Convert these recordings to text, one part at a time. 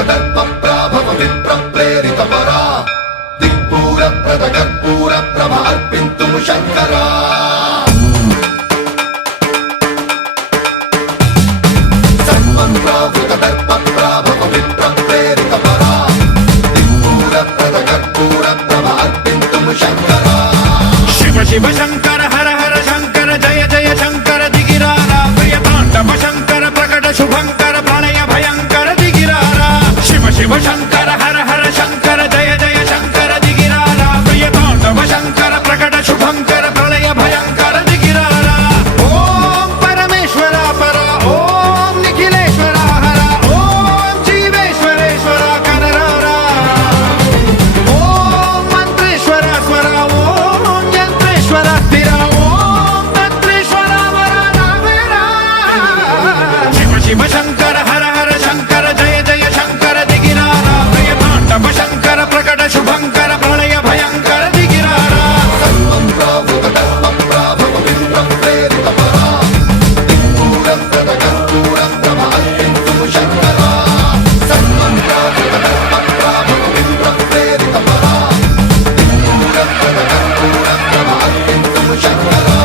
దర్పప్రాభవ విప్రప్రేరిత పరా దిక్పూర ప్రద కర్పూర ప్రభ అర్పింతుము శంకరా సర్వప్రావృత దర్పప్రాభవ విప్రప్రేరిత పరా దిక్పూర ప్రద కర్పూర ప్రభ అర్పింతుము శంకరా శివ శివ శంకర హర హర శంకర జయ జయ శంకర దిగిరారా ప్రియ తాండవ శంకర ప్రకట శుభంకర ప్రళయ భయంకర దిగిరారా శివ శివ శంకర హర హర శంకర జయ జయ శంకర దిగిరారా ప్రియ తాండవ శంకర ప్రకట శుభంకర ప్రళయ భయంకర దిగిరారా ఓం పరమేశ్వర పర ఓం నిఖిలేశ్వర హర ఓం జీవేశ్వరేశ్వర కరరారా ఓం మంత్రేశ్వర స్వర ఓం యంత్రేశ్వర స్థిర ఓం తంత్రేశ్వర వర రామేరా శివ శివ శంకర హర హర శంకర జయ జయ శంకర దిగిరారా ప్రియ తాండవ శంకర ప్రకట శుభంకర ప్రళయ భయంకర దిగిరారా సర్వం ప్రావృత దర్పప్రాభవ విప్రప్రేరిత పరా దిక్పూర ప్రద కర్పూర ప్రభ అర్పింతుము శంకరా సర్వం ప్రావృత దర్పప్రాభవ విప్రప్రేరిత పరా దిక్పూర ప్రద కర్పూర ప్రభ అర్పింతుము శంకరా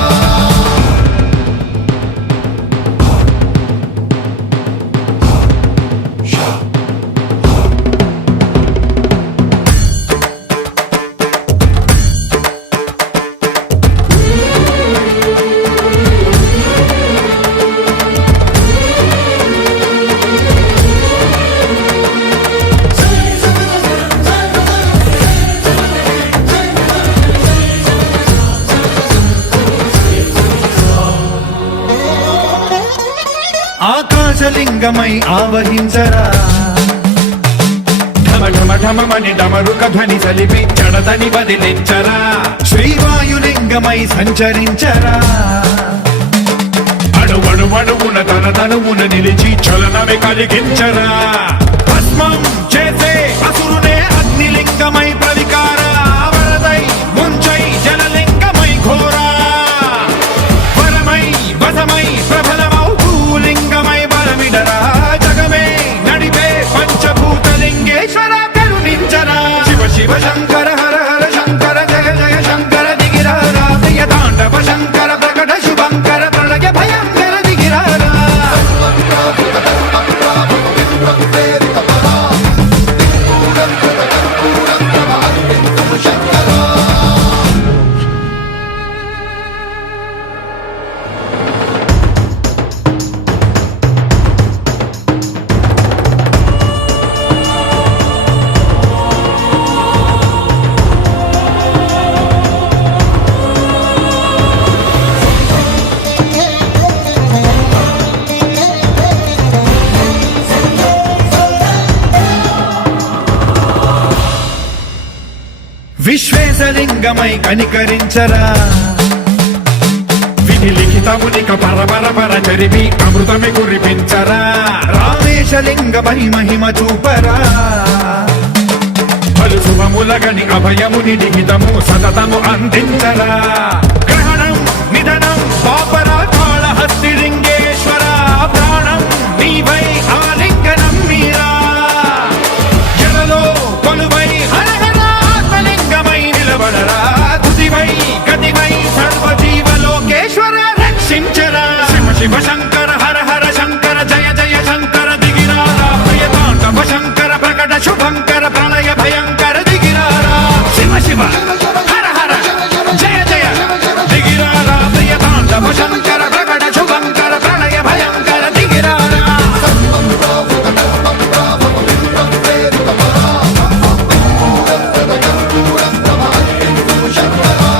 ఆకాశలింగమై ఆవహించరా ఢమ ఢమ ఢమమని డమరుక ధ్వని సలిపి జడదని వదిలించరా శ్రీవాయులింగమై సంచరించరా అణువణువున తన తనువున నిలిచి చలనమే కలిగించరా భస్మం చేసే అసురునే అగ్నిలింగమై ప్రవికార వరదై ముంచై జలలింగమై ఘోరా వరమై వసమై ప్రబలమౌ భూలింగమై బలమిడరా జగమే నడిపే పంచభూతలింగేశ్వర కరుణించరా శివ శివ శంకర హర హర శంకర జయ జయ శంకర దిగిరారా ప్రియ తాండవ శంకర ప్రకట శుభంకర ప్రళయ భయంకర దిగిరారా సర్వం ప్రావృత దర్పప్రాభవ విప్రప్రేరిత పరా దిక్పూర ప్రద కర్పూర ప్రభ అర్పింతుము శంకరా విశ్వేశలింగమై కనికరించరా విధి లిఖితమునిక పరపర చరివి అమృతమి కురిపించరా రామేశలింగమై మహిమ చూపరా పలు శుభములగని అభయముని లిఖితము సతతము అందించరా గ్రహణం నిధనం పాపరా కాళహస్తి లింగేశ్వర ప్రాణం నీవై ఆలింగనం మీరా జలలో కొలువై హర హర ఆత్మలింగమై నిలబడరా తుదివై గతివై సర్వజీవలోకేశ్వర రక్షించరా శివ శివ శంకర హర హర శంకర జయ జయ శంకర దిగిరారా ప్రియ తాండవ శంకర ప్రకట శుభంకర ప్రళయ భయంకర దిగిరారా శివ శివ హర హర జయ జయ దిగిరారా ప్రియ తాండవ శంకర ప్రకట శుభంకర ప్రళయ భయంకర దిగిరారా సర్వం ప్రావృత దర్పప్రాభవ విప్రప్రేరిత పరా దిక్పూర ప్రద కర్పూర ప్రభ అర్పింతుము శంకరా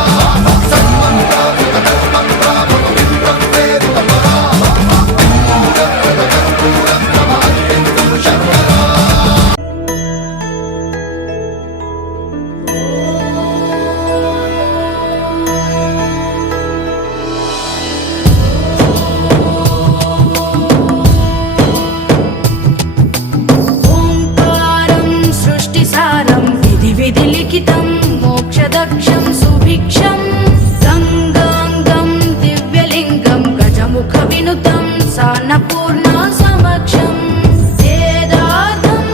సర్వం ప్రావృత దర్పప్రాభవ విప్రప్రేరిత పరా దిక్పూర ప్రద కర్పూర ప్రభ అర్పింతుము శంకరా ఓంకారం సృష్టిసారం విధి విధి లిఖితం మోక్షదక్షం సుభిక్షం గంగాంగం దివ్యలింగం గజముఖ వినుతం సాన్నపూర్ణ సమక్షం వేదార్థం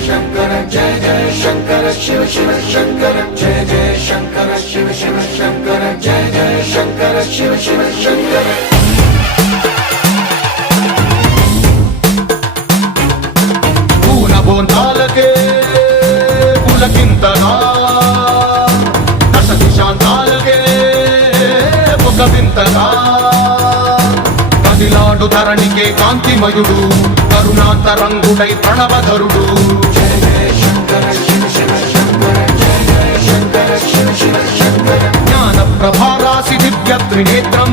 శంకర జయ జయ శంకర శివ శివ శంకర జయ జయ శంకర శివ శివ శంకర జయ జయ శంకర శివ శివ శంకర పూనబోంతాలకే పులకింతగా దశ దిశాంతాలకే ఒక వింతగా కదిలాడు ధరణికే కాంతిమయుడు కరుణాంతరంగుడై ప్రణవధరుడు జయ జయ శంకర శివ శివ శంకర జయ జయ శంకర శివ శివ శంకర జ్ఞాన ప్రభారాసి దివ్య త్రినేత్రం